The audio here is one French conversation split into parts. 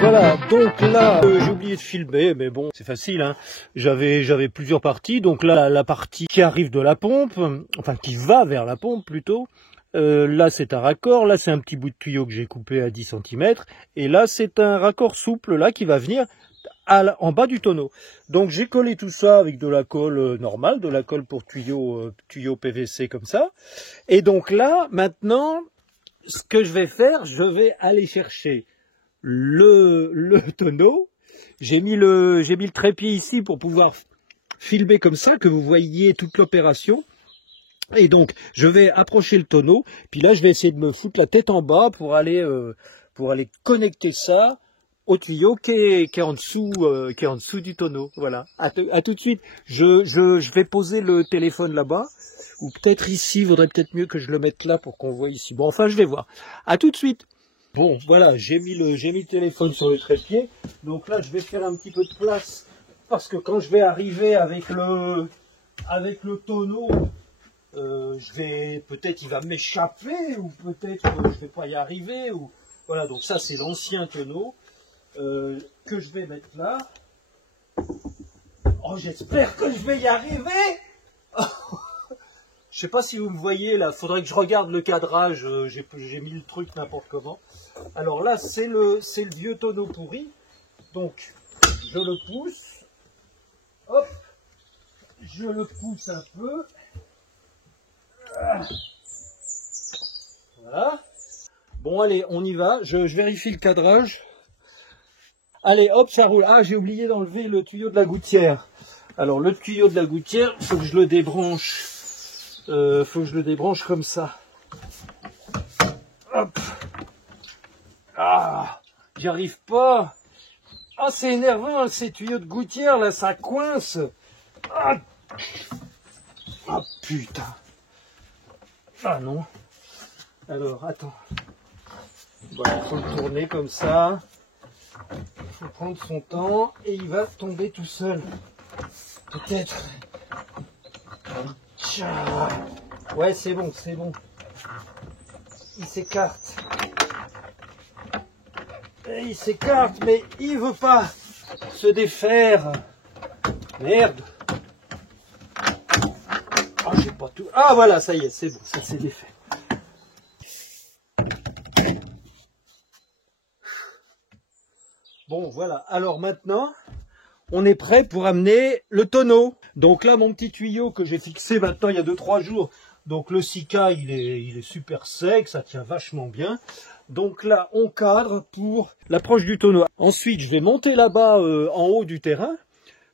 Voilà, donc là, j'ai oublié de filmer, mais bon, c'est facile, hein. J'avais plusieurs parties, donc là, la partie qui arrive de la pompe, enfin qui va vers la pompe plutôt. Là, c'est un raccord, là, c'est un petit bout de tuyau que j'ai coupé à 10 cm, et là, c'est un raccord souple, là, qui va venir en bas du tonneau. Donc, j'ai collé tout ça avec de la colle normale, de la colle pour tuyau PVC comme ça. Et donc là, maintenant, ce que je vais faire, je vais aller chercher le tonneau. J'ai mis le trépied ici pour pouvoir filmer comme ça, que vous voyez toute l'opération. Et donc, je vais approcher le tonneau, puis là, je vais essayer de me foutre la tête en bas pour aller connecter ça au tuyau qui est en dessous du tonneau. Voilà. À tout de suite. Je vais poser le téléphone là-bas, ou peut-être ici. Il vaudrait peut-être mieux que je le mette là pour qu'on voit ici. Bon, enfin, je vais voir. À tout de suite. Bon, voilà, j'ai mis le téléphone sur le trépied. Donc là, je vais faire un petit peu de place parce que quand je vais arriver avec le tonneau, peut-être il va m'échapper, ou peut-être je vais pas y arriver, ou voilà. Donc ça, c'est l'ancien tonneau que je vais mettre là. Oh, j'espère que je vais y arriver. Je sais pas si vous me voyez là. Faudrait que je regarde le cadrage. J'ai mis le truc n'importe comment. Alors là, c'est le vieux tonneau pourri. Donc je le pousse. Hop, je le pousse un peu. Voilà. Bon, allez, on y va. Je vérifie le cadrage. Allez, hop, ça roule. Ah, j'ai oublié d'enlever le tuyau de la gouttière. Alors, le tuyau de la gouttière, faut que je le débranche. Faut que je le débranche comme ça. Hop. Ah, j'y arrive pas. Ah, c'est énervant, ces tuyaux de gouttière, là, ça coince. Ah, ah putain. Ah non. Alors, attends. Voilà, il faut le tourner comme ça. Il faut prendre son temps et il va tomber tout seul. Peut-être. Ouais, c'est bon, c'est bon. Il s'écarte. Il s'écarte, mais il veut pas se défaire. Merde. Ah, j'ai pas tout. Ah, voilà, ça y est, c'est bon, ça s'est défait. Bon, voilà. Alors maintenant, on est prêt pour amener le tonneau. Donc là, mon petit tuyau que j'ai fixé maintenant il y a 2-3 jours. Donc le Sika, il est super sec, ça tient vachement bien. Donc là, on cadre pour l'approche du tonneau. Ensuite, je vais monter là-bas en haut du terrain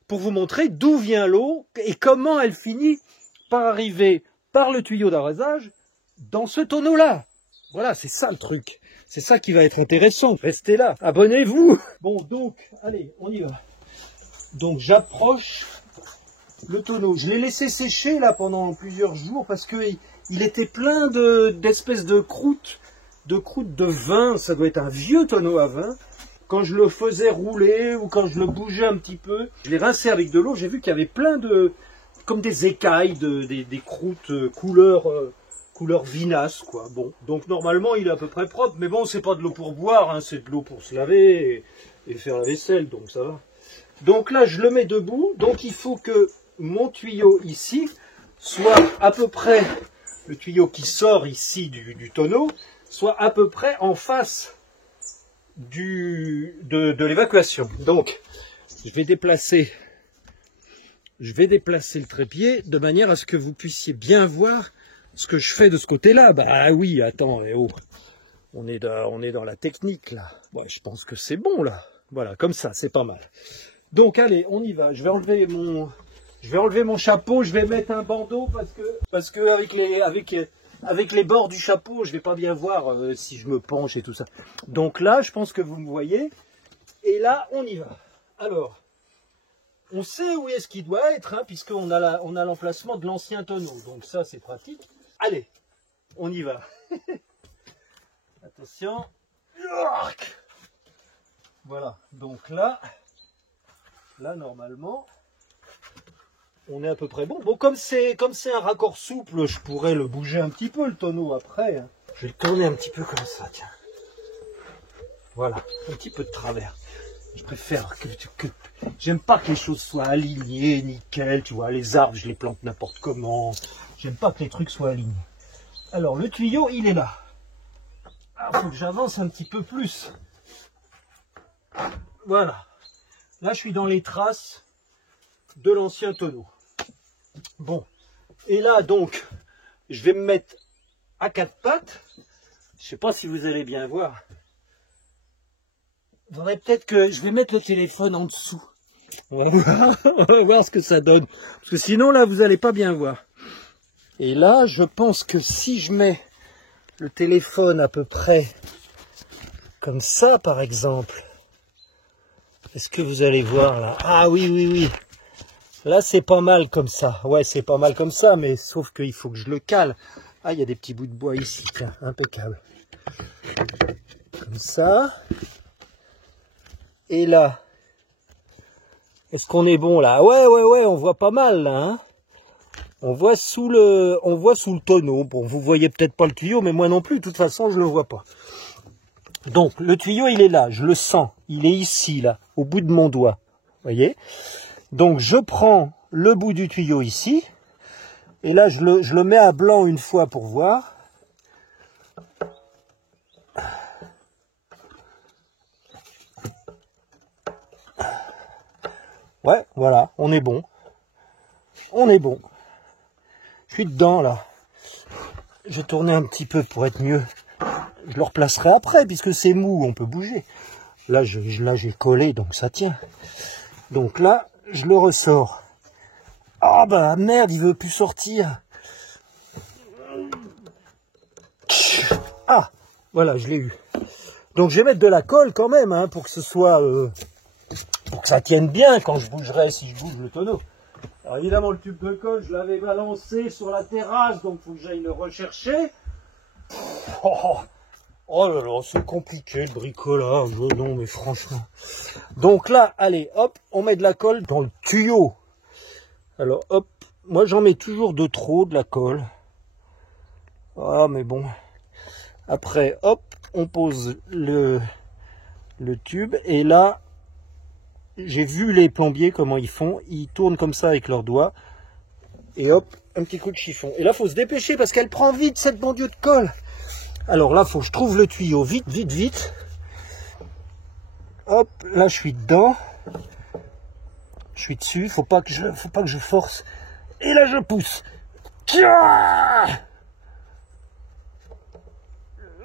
pour vous montrer d'où vient l'eau et comment elle finit par arriver par le tuyau d'arrosage dans ce tonneau-là. Voilà, c'est ça le truc. C'est ça qui va être intéressant. Restez là, abonnez-vous. Bon, donc, allez, on y va. Donc, j'approche le tonneau. Je l'ai laissé sécher là pendant plusieurs jours parce que il était plein d'espèces de croûtes de vin. Ça doit être un vieux tonneau à vin. Quand je le faisais rouler ou quand je le bougeais un petit peu, je l'ai rincé avec de l'eau. J'ai vu qu'il y avait plein comme des écailles, des croûtes couleur vinasse, quoi. Bon, donc normalement il est à peu près propre, mais bon, c'est pas de l'eau pour boire, hein, c'est de l'eau pour se laver et faire la vaisselle, donc ça va. Donc là, je le mets debout, donc il faut que mon tuyau ici soit à peu près, le tuyau qui sort ici du tonneau, soit à peu près en face de l'évacuation. Donc, je vais déplacer le trépied de manière à ce que vous puissiez bien voir ce que je fais de ce côté-là. Bah oui, attends, oh, on est dans la technique là. Ouais, je pense que c'est bon là. Voilà, comme ça, c'est pas mal. Donc allez, on y va. Je vais enlever mon chapeau. Je vais mettre un bandeau parce que avec les bords du chapeau, je vais pas bien voir si je me penche et tout ça. Donc là, je pense que vous me voyez. Et là, on y va. Alors, on sait où est-ce qu'il doit être, hein, puisqu'on a l'emplacement de l'ancien tonneau. Donc ça, c'est pratique. Allez, on y va. Attention. Voilà, donc là, normalement, on est à peu près bon. Bon, comme c'est un raccord souple, je pourrais le bouger un petit peu, le tonneau, après. Hein. Je vais le tourner un petit peu comme ça, tiens. Voilà, un petit peu de travers. Je préfère que j'aime pas que les choses soient alignées, nickel, tu vois, les arbres, je les plante n'importe comment. J'aime pas que les trucs soient alignés. Alors, le tuyau, il est là. Il faut que j'avance un petit peu plus. Voilà. Là, je suis dans les traces de l'ancien tonneau. Bon. Et là, donc, je vais me mettre à quatre pattes. Je sais pas si vous allez bien voir. Il faudrait peut-être que je vais mettre le téléphone en dessous. On va voir ce que ça donne. Parce que sinon, là, vous n'allez pas bien voir. Et là, je pense que si je mets le téléphone à peu près comme ça, par exemple, est-ce que vous allez voir là? Ah oui, oui, oui. Là, c'est pas mal comme ça. Ouais, c'est pas mal comme ça, mais sauf qu'il faut que je le cale. Ah, il y a des petits bouts de bois ici, tiens, impeccable. Comme ça. Et là, est-ce qu'on est bon là? Ouais, ouais, ouais, on voit pas mal là. Hein, on voit sous le tonneau. Bon, vous voyez peut-être pas le tuyau, mais moi non plus. De toute façon, je le vois pas. Donc, le tuyau, il est là. Je le sens. Il est ici, là, au bout de mon doigt. Vous voyez? Donc, je prends le bout du tuyau ici. Et là, je le mets à blanc une fois pour voir. Ouais, voilà, on est bon. On est bon. Je suis dedans, là. Je vais tourner un petit peu pour être mieux. Je le replacerai après, puisque c'est mou, on peut bouger. Là, j'ai collé, donc ça tient. Donc là, je le ressors. Ah bah merde, il veut plus sortir. Ah, voilà, je l'ai eu. Donc je vais mettre de la colle quand même, hein, pour que ce soit... pour que ça tienne bien quand je bougerai, si je bouge le tonneau. Alors évidemment, le tube de colle, je l'avais balancé sur la terrasse, donc il faut que j'aille le rechercher. Oh là là, c'est compliqué le bricolage, non mais franchement. Donc là, allez, hop, on met de la colle dans le tuyau. Alors hop, moi j'en mets toujours de trop de la colle. Ah mais bon. Après, hop, on pose le tube et là, j'ai vu les plombiers comment ils font. Ils tournent comme ça avec leurs doigts. Et hop, un petit coup de chiffon. Et là, il faut se dépêcher parce qu'elle prend vite cette bon Dieu de colle. Alors là, il faut que je trouve le tuyau vite, vite, vite. Hop, là, je suis dedans. Je suis dessus. Faut pas que je force. Et là, je pousse.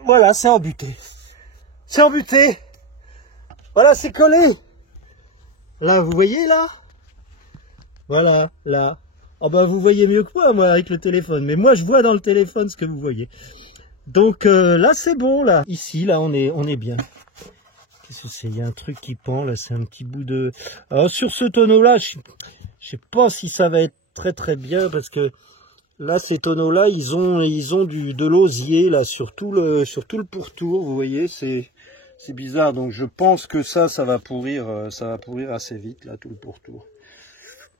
Voilà, c'est embuté. C'est embuté. Voilà, c'est collé. Là, vous voyez, là? Voilà, là. Oh ben, vous voyez mieux que moi, avec le téléphone. Mais moi, je vois dans le téléphone ce que vous voyez. Donc, là, c'est bon, là. Ici, là, on est bien. Qu'est-ce que c'est? Il y a un truc qui pend, là. C'est un petit bout de... Alors, sur ce tonneau-là, je sais pas si ça va être très, très bien, parce que là, ces tonneaux-là, ils ont de l'osier, là, sur tout le pourtour. Vous voyez, c'est bizarre. Donc, je pense que ça va pourrir assez vite, là, tout le pourtour.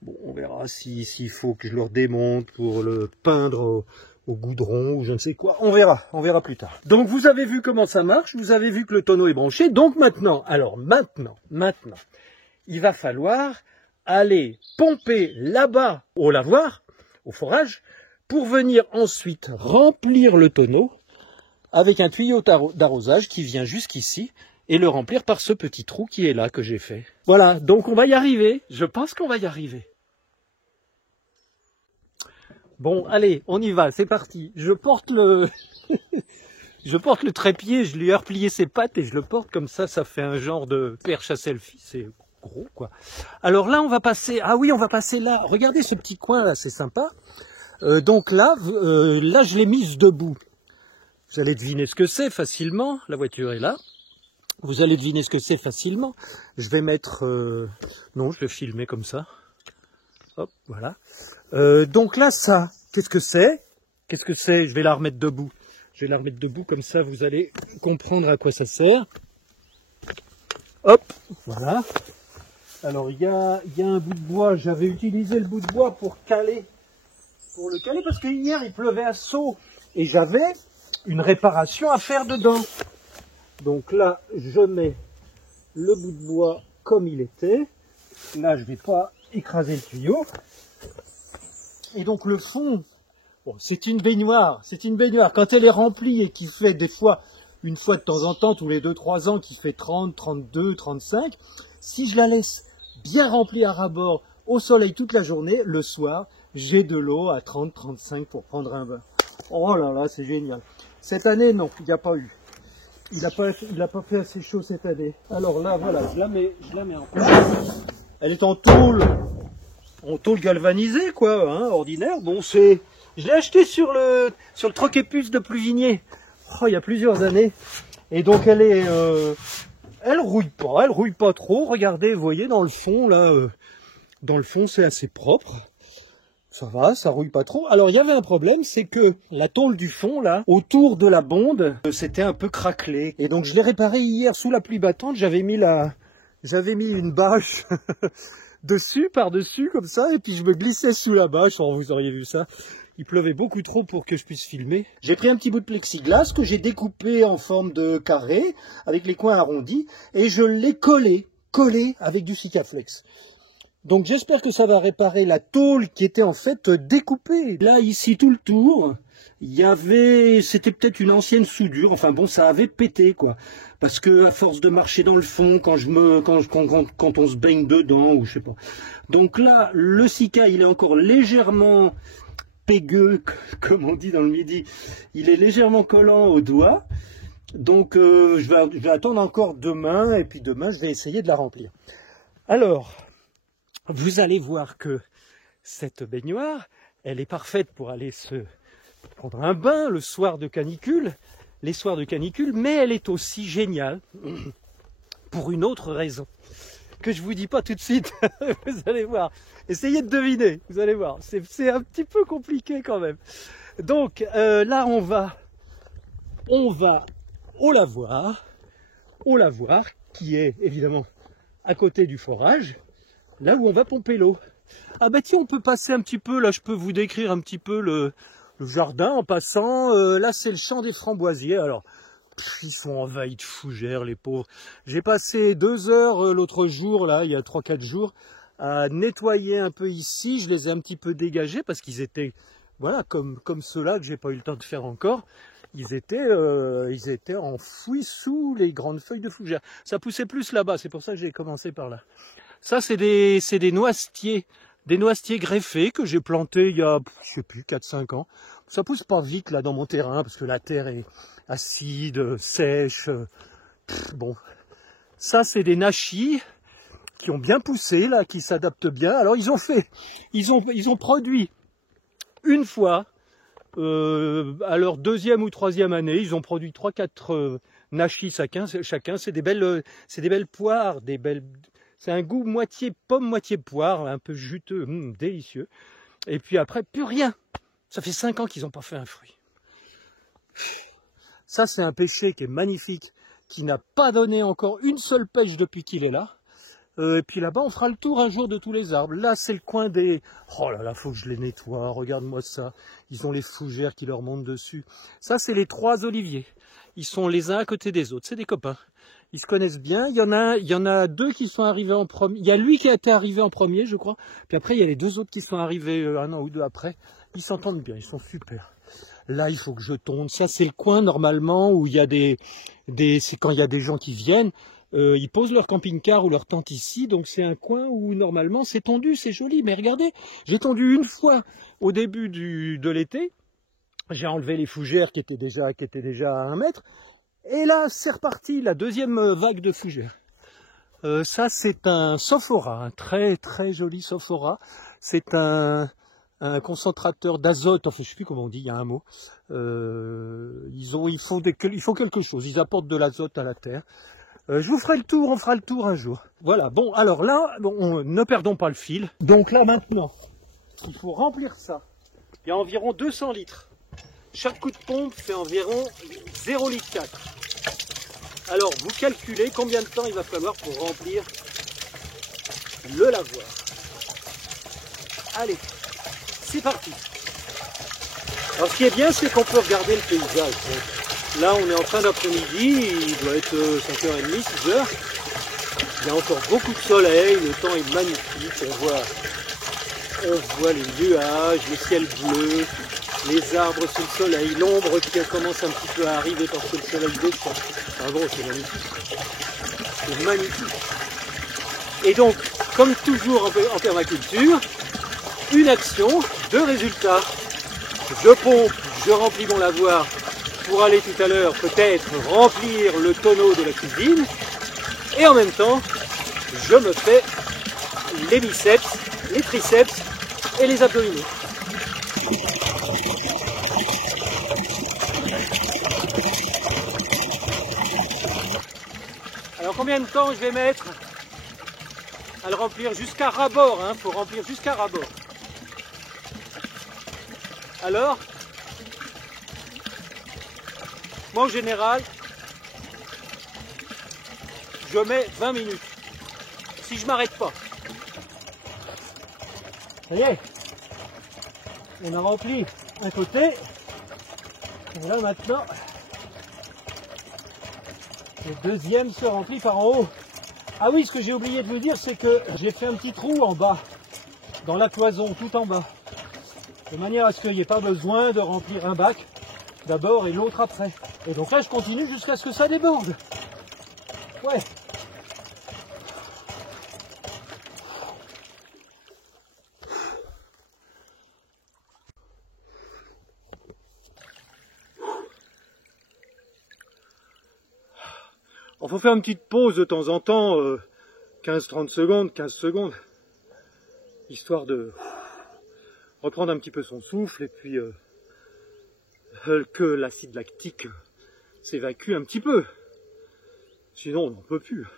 Bon, on verra s'il faut que je le redémonte pour le peindre au goudron ou je ne sais quoi. On verra plus tard. Donc vous avez vu comment ça marche, vous avez vu que le tonneau est branché. Donc maintenant, il va falloir aller pomper là-bas au lavoir, au forage, pour venir ensuite remplir le tonneau avec un tuyau d'arrosage qui vient jusqu'ici et le remplir par ce petit trou qui est là que j'ai fait. Voilà, donc on va y arriver. Je pense qu'on va y arriver. Bon, allez, on y va, c'est parti. Je porte le trépied, je lui ai replié ses pattes et je le porte comme ça, ça fait un genre de perche à selfie, c'est gros quoi. Alors là, on va passer là. Regardez ce petit coin là, c'est sympa. Donc là, je l'ai mise debout. Vous allez deviner ce que c'est facilement. La voiture est là. Vous allez deviner ce que c'est facilement. Je vais mettre... non, je vais filmer comme ça. Hop, voilà. Donc là, ça, qu'est-ce que c'est? Je vais la remettre debout. Je vais la remettre debout, comme ça, vous allez comprendre à quoi ça sert. Hop, voilà. Alors, il y a un bout de bois. J'avais utilisé le bout de bois pour le caler, parce que hier, il pleuvait à seau. Et j'avais une réparation à faire dedans. Donc là, je mets le bout de bois comme il était. Là, je vais pas écraser le tuyau. Et donc le fond, bon, c'est une baignoire. C'est une baignoire. Quand elle est remplie et qui fait des fois, une fois de temps en temps, tous les 2-3 ans, qui fait 30, 32, 35, si je la laisse bien remplie à ras-bord, au soleil toute la journée, le soir, j'ai de l'eau à 30, 35 pour prendre un bain. Oh là là, c'est génial. Cette année, non, il n'y a pas eu. Il n'a pas fait assez chaud cette année. Alors là, voilà, je la mets en place. Elle est en tôle galvanisée, quoi, hein, ordinaire. Bon, je l'ai acheté sur le Troquet-Puce de Pluvigné. Oh, il y a plusieurs années. Et donc elle rouille pas trop. Regardez, vous voyez dans le fond là, dans le fond c'est assez propre. Ça va, ça rouille pas trop. Alors il y avait un problème, c'est que la tôle du fond là, autour de la bonde, c'était un peu craquelé. Et donc je l'ai réparé hier sous la pluie battante. J'avais mis une bâche dessus, par-dessus comme ça, et puis je me glissais sous la bâche. Oh, vous auriez vu ça. Il pleuvait beaucoup trop pour que je puisse filmer. J'ai pris un petit bout de plexiglas que j'ai découpé en forme de carré, avec les coins arrondis, et je l'ai collé avec du Sikaflex. Donc j'espère que ça va réparer la tôle qui était en fait découpée. Là, ici, tout le tour, c'était peut-être une ancienne soudure, enfin bon, ça avait pété, quoi. Parce que à force de marcher dans le fond, quand on se baigne dedans, ou je sais pas. Donc là, le Sika, il est encore légèrement pégueux, comme on dit dans le Midi. Il est légèrement collant au doigt. Donc je vais attendre encore demain, et puis demain, je vais essayer de la remplir. Alors, vous allez voir que cette baignoire, elle est parfaite pour aller se prendre un bain le soir de canicule, les soirs de canicule, mais elle est aussi géniale pour une autre raison que je vous dis pas tout de suite. Vous allez voir. Essayez de deviner. Vous allez voir. C'est un petit peu compliqué quand même. Donc là, on va au lavoir qui est évidemment à côté du forage, là où on va pomper l'eau. Ah bah tiens, on peut passer un petit peu, là je peux vous décrire un petit peu le jardin en passant. Là c'est le champ des framboisiers. Alors ils sont envahis de fougères, les pauvres. J'ai passé 2 heures l'autre jour, là il y a 3-4 jours, à nettoyer un peu ici. Je les ai un petit peu dégagés parce qu'ils étaient, voilà, comme ceux-là que j'ai pas eu le temps de faire encore. Ils étaient enfouis sous les grandes feuilles de fougères. Ça poussait plus là-bas, c'est pour ça que j'ai commencé par là. Ça, c'est des noisetiers greffés que j'ai plantés il y a, je sais plus, 4-5 ans. Ça pousse pas vite là dans mon terrain parce que la terre est acide, sèche. Bon, ça c'est des nachis qui ont bien poussé là, qui s'adaptent bien. Alors ils ont produit une fois. À leur 2e ou 3e année, ils ont produit 3-4 nachis chacun. C'est des belles poires, c'est un goût moitié pomme, moitié poire, un peu juteux, délicieux. Et puis après, plus rien. Ça fait 5 ans qu'ils n'ont pas fait un fruit. Ça, c'est un pêcher qui est magnifique, qui n'a pas donné encore une seule pêche depuis qu'il est là. Et puis là-bas, on fera le tour un jour de tous les arbres. Là, c'est le coin des... Oh là là, faut que je les nettoie. Regarde-moi ça. Ils ont les fougères qui leur montent dessus. Ça, c'est les 3 oliviers. Ils sont les uns à côté des autres. C'est des copains. Ils se connaissent bien. Il y en a 2 qui sont arrivés en premier. Il y a lui qui a été arrivé en premier, je crois. Puis après, il y a les 2 autres qui sont arrivés 1 an ou 2 après. Ils s'entendent bien. Ils sont super. Là, il faut que je tonde. Ça, c'est le coin, normalement, où il y a c'est quand il y a des gens qui viennent. Ils posent leur camping-car ou leur tente ici, donc c'est un coin où normalement c'est tondu, c'est joli. Mais regardez, j'ai tondu une fois au début de l'été, j'ai enlevé les fougères qui étaient déjà à 1 mètre, et là c'est reparti, la 2e vague de fougères. Ça c'est un sophora, un très très joli sophora. C'est un concentrateur d'azote, enfin je sais plus comment on dit, il y a un mot. Il faut quelque chose, ils apportent de l'azote à la terre. Je vous ferai le tour, on fera le tour un jour. Voilà, bon, alors là, ne perdons pas le fil. Donc là maintenant, il faut remplir ça. Il y a environ 200 litres. Chaque coup de pompe fait environ 0,4 litre. Alors, vous calculez combien de temps il va falloir pour remplir le lavoir. Allez, c'est parti. Alors ce qui est bien, c'est qu'on peut regarder le paysage. Là, on est en fin d'après-midi, il doit être 5h30, 6h. Il y a encore beaucoup de soleil, le temps est magnifique, on voit les nuages, le ciel bleu, les arbres sous le soleil, l'ombre qui commence un petit peu à arriver parce que le soleil descend. Ah bon, c'est magnifique. C'est magnifique. Et donc, comme toujours en permaculture, une action, deux résultats. Je pompe, je remplis mon lavoir pour aller tout à l'heure peut-être remplir le tonneau de la cuisine. Et en même temps, je me fais les biceps, les triceps et les abdominaux. Alors combien de temps je vais mettre à le remplir jusqu'à ras-bord, hein, faut remplir jusqu'à ras-bord. Alors, moi en général, je mets 20 minutes, si je m'arrête pas. Ça y est, on a rempli un côté, et là maintenant, le deuxième se remplit par en haut. Ah oui, ce que j'ai oublié de vous dire, c'est que j'ai fait un petit trou en bas, dans la cloison, tout en bas, de manière à ce qu'il n'y ait pas besoin de remplir un bac d'abord et l'autre après. Et donc là, je continue jusqu'à ce que ça déborde. Ouais. Il faut faire une petite pause de temps en temps, 15-30 secondes, 15 secondes, histoire de reprendre un petit peu son souffle et puis que l'acide lactique s'évacue un petit peu. Sinon, on n'en peut plus.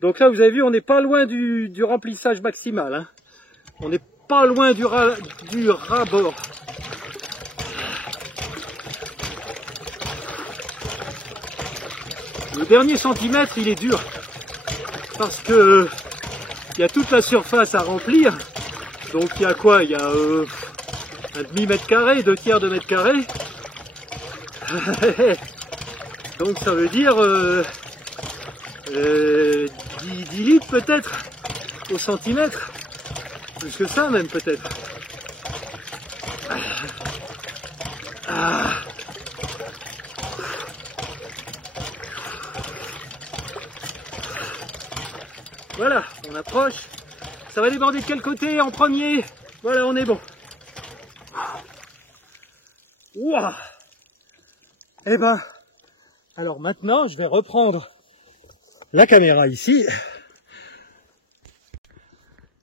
Donc là, vous avez vu, on n'est pas loin du remplissage maximal, hein. On n'est pas loin du ras-bord. Le dernier centimètre, il est dur parce que il y a toute la surface à remplir. Donc il y a quoi? Il y a un demi-mètre carré, 2/3 de mètre carré. Donc ça veut dire 10 litres peut-être au centimètre. Plus que ça même peut-être. Ah. Voilà, on approche. Ça va déborder de quel côté en premier? Voilà, on est bon. Ouah. Eh ben, alors maintenant, je vais reprendre la caméra ici.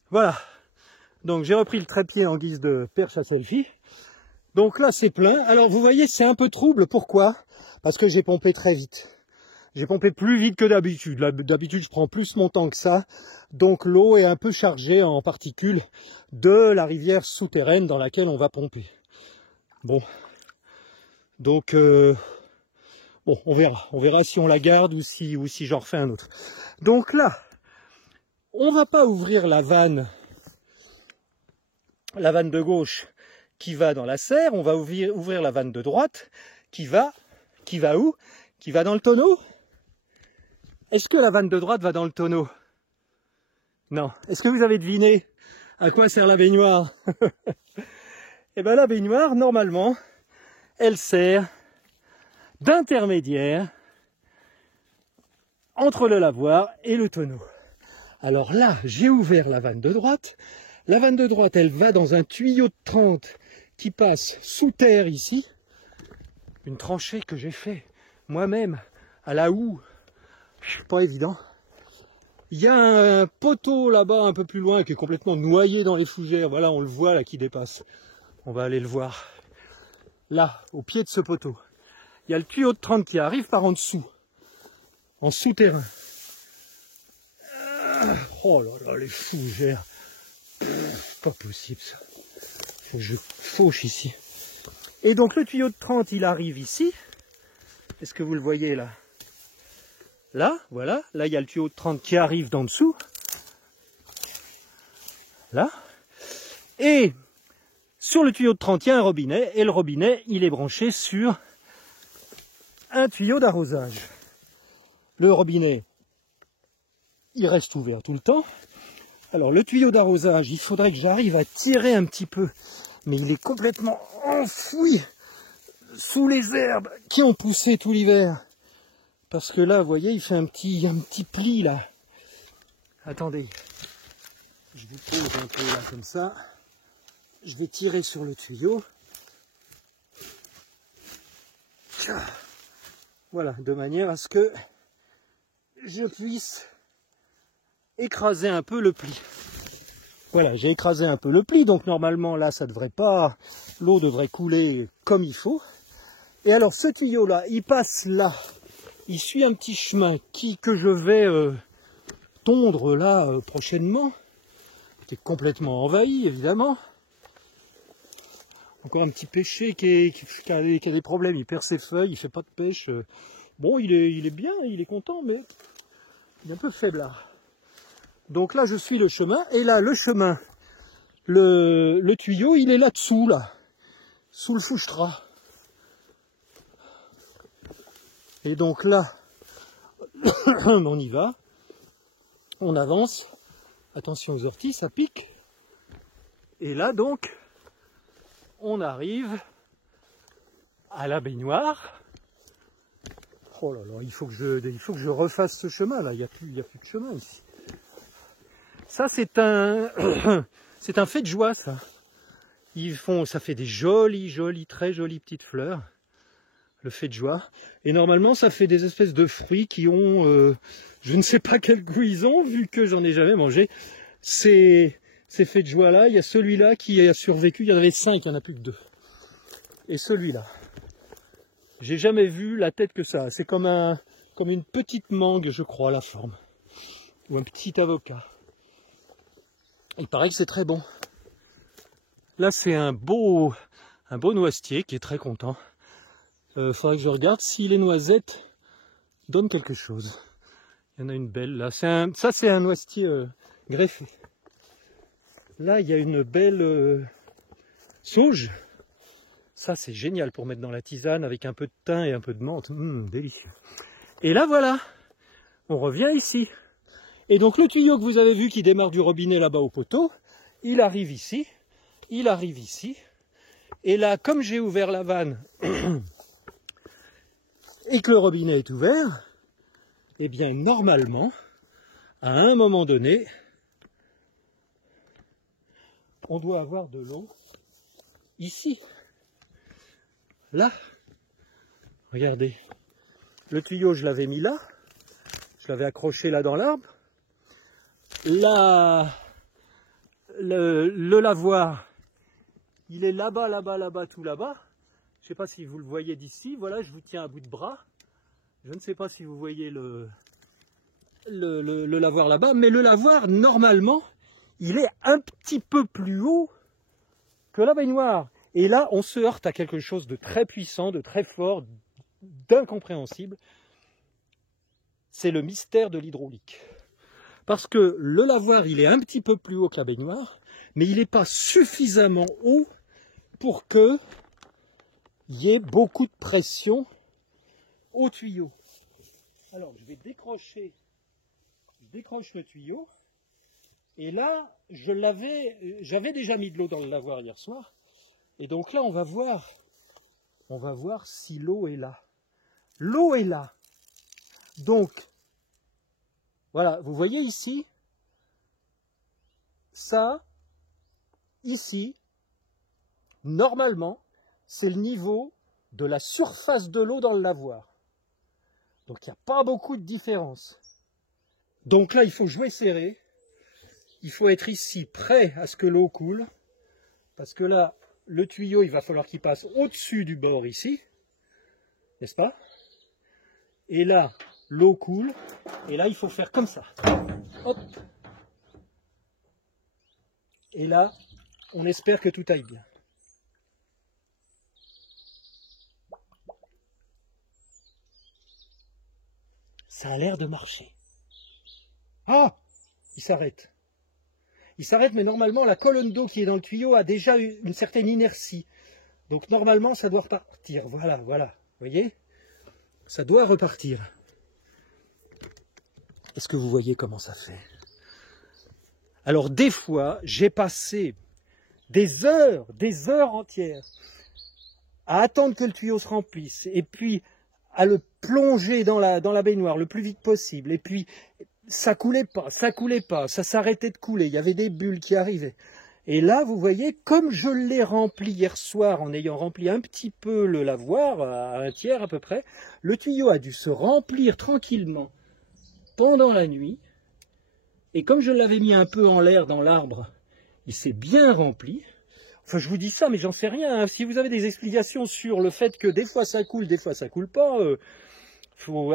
Voilà. Donc j'ai repris le trépied en guise de perche à selfie. Donc là, c'est plein. Alors vous voyez, c'est un peu trouble. Pourquoi? Parce que j'ai pompé très vite. J'ai pompé plus vite que d'habitude. D'habitude, je prends plus mon temps que ça. Donc l'eau est un peu chargée en particules de la rivière souterraine dans laquelle on va pomper. Bon. Donc, bon, on verra. On verra si on la garde ou si j'en refais un autre. Donc là, on va pas ouvrir la vanne de gauche qui va dans la serre. On va ouvrir la vanne de droite qui va où? Qui va dans le tonneau? Est-ce que la vanne de droite va dans le tonneau? Non. Est-ce que vous avez deviné à quoi sert la baignoire? Eh bien la baignoire, normalement, elle sert d'intermédiaire entre le lavoir et le tonneau. Alors là, j'ai ouvert la vanne de droite. La vanne de droite, elle va dans un tuyau de 30 qui passe sous terre ici. Une tranchée que j'ai fait moi-même à la houe. Pas évident. Il y a un poteau là-bas un peu plus loin qui est complètement noyé dans les fougères. Voilà, on le voit là qui dépasse. On va aller le voir. Là, au pied de ce poteau. Il y a le tuyau de 30 qui arrive par en dessous. En souterrain. Oh là là, les fougères. Pas possible ça. Faut que je fauche ici. Et donc le tuyau de 30, il arrive ici. Est-ce que vous le voyez là? Là, voilà, là il y a le tuyau de 30 qui arrive d'en dessous. Là. Et sur le tuyau de 30, il y a un robinet. Et le robinet, il est branché sur un tuyau d'arrosage. Le robinet, il reste ouvert tout le temps. Alors le tuyau d'arrosage, il faudrait que j'arrive à tirer un petit peu, mais il est complètement enfoui sous les herbes qui ont poussé tout l'hiver. Parce que là, vous voyez, il fait un petit pli là. Attendez, je vous pose un peu là comme ça. Je vais tirer sur le tuyau. Voilà, de manière à ce que je puisse écraser un peu le pli. Voilà, j'ai écrasé un peu le pli, donc normalement là, ça devrait pas, l'eau devrait couler comme il faut. Et alors ce tuyau là, il passe là, il suit un petit chemin que je vais tondre là prochainement. C'est complètement envahi évidemment. Encore un petit pêcher qui a des problèmes, il perd ses feuilles, il fait pas de pêche. Bon, il est bien, il est content, mais il est un peu faiblard. Donc là, je suis le chemin, et là, le chemin, le tuyau, il est là-dessous, là, sous le fouchtras. Et donc là, on y va, on avance, attention aux orties, ça pique. Et là, donc, on arrive à la baignoire. Oh là là, il faut que je refasse ce chemin là, il y a plus de chemin ici. Ça c'est un fait de joie ça. Ça fait des jolies, très jolies petites fleurs. Le fait de joie. Et normalement ça fait des espèces de fruits qui ont, je ne sais pas quel goût ils ont, vu que j'en ai jamais mangé. Ces faits de joie là, il y a celui-là qui a survécu, il y en avait 5, il n'y en a plus que 2. Et celui-là. J'ai jamais vu la tête que ça. C'est comme une petite mangue, je crois, la forme. Ou un petit avocat. Il paraît que c'est très bon. Là, c'est un beau noisetier qui est très content. Faudrait que je regarde si les noisettes donnent quelque chose. Il y en a une belle là. Ça, c'est un noisetier greffé. Là, il y a une belle sauge. Ça, c'est génial pour mettre dans la tisane avec un peu de thym et un peu de menthe. Délicieux. Et là, voilà. On revient ici. Et donc, le tuyau que vous avez vu qui démarre du robinet là-bas au poteau, il arrive ici. Il arrive ici. Et là, comme j'ai ouvert la vanne et que le robinet est ouvert, eh bien, normalement, à un moment donné, on doit avoir de l'eau ici. Là, regardez, le tuyau je l'avais mis là, je l'avais accroché là dans l'arbre. Là, le lavoir, il est là-bas, tout là-bas. Je ne sais pas si vous le voyez d'ici, voilà, je vous tiens à bout de bras. Je ne sais pas si vous voyez le lavoir là-bas, mais le lavoir, normalement, il est un petit peu plus haut que la baignoire. Et là, on se heurte à quelque chose de très puissant, de très fort, d'incompréhensible. C'est le mystère de l'hydraulique. Parce que le lavoir, il est un petit peu plus haut que la baignoire, mais il n'est pas suffisamment haut pour qu'il y ait beaucoup de pression au tuyau. Alors, je décroche le tuyau, et là, j'avais déjà mis de l'eau dans le lavoir hier soir. Et donc là, on va voir si l'eau est là. L'eau est là. Donc, voilà, vous voyez ici, ça, ici, normalement, c'est le niveau de la surface de l'eau dans le lavoir. Donc, il n'y a pas beaucoup de différence. Donc là, il faut jouer serré. Il faut être ici, prêt à ce que l'eau coule. Parce que là, le tuyau, il va falloir qu'il passe au-dessus du bord ici, n'est-ce pas? Et là, l'eau coule, et là, il faut faire comme ça. Hop. Et là, on espère que tout aille bien. Ça a l'air de marcher. Ah! Il s'arrête. Il s'arrête, mais normalement, la colonne d'eau qui est dans le tuyau a déjà une certaine inertie. Donc, normalement, ça doit repartir. Voilà. Vous voyez? Ça doit repartir. Est-ce que vous voyez comment ça fait? Alors des fois, j'ai passé des heures entières à attendre que le tuyau se remplisse, et puis à le plonger dans la baignoire le plus vite possible, et puis ça coulait pas, ça s'arrêtait de couler, il y avait des bulles qui arrivaient. Et là, vous voyez, comme je l'ai rempli hier soir, en ayant rempli un petit peu le lavoir, à un tiers à peu près, le tuyau a dû se remplir tranquillement pendant la nuit, et comme je l'avais mis un peu en l'air dans l'arbre, il s'est bien rempli. Enfin, je vous dis ça, mais j'en sais rien, hein. Si vous avez des explications sur le fait que des fois ça coule pas,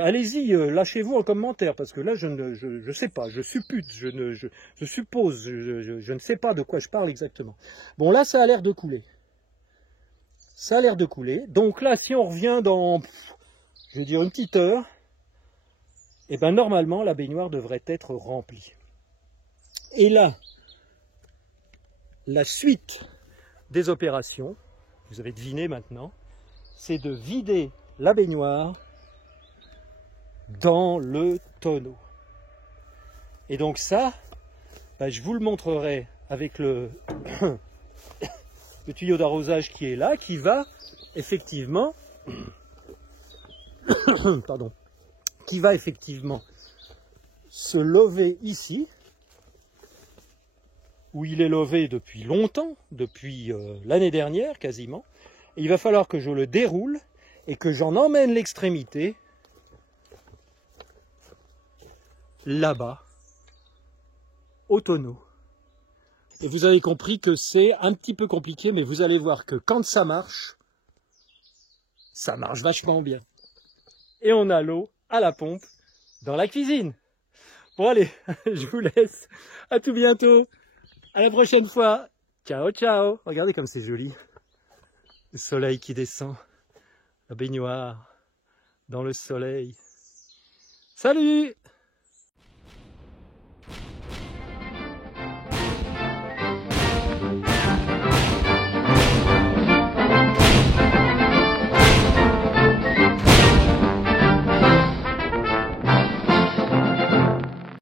allez-y, lâchez-vous en commentaire, parce que là, je sais pas, je suppute, je suppose, je ne sais pas de quoi je parle exactement. Bon, là, ça a l'air de couler. Ça a l'air de couler. Donc là, si on revient dans, je vais dire, une petite heure, et ben normalement, la baignoire devrait être remplie. Et là, la suite des opérations, vous avez deviné maintenant, c'est de vider la baignoire dans le tonneau. Et donc ça, ben, je vous le montrerai avec le tuyau d'arrosage qui est là, qui va effectivement pardon, qui va effectivement se lever ici, où il est levé depuis longtemps, depuis l'année dernière quasiment. Et il va falloir que je le déroule et que j'en emmène l'extrémité là-bas, au tonneau. Et vous avez compris que c'est un petit peu compliqué, mais vous allez voir que quand ça marche vachement bien. Et on a l'eau à la pompe dans la cuisine. Bon allez, je vous laisse. À tout bientôt. À la prochaine fois. Ciao, ciao. Regardez comme c'est joli. Le soleil qui descend. La baignoire dans le soleil. Salut!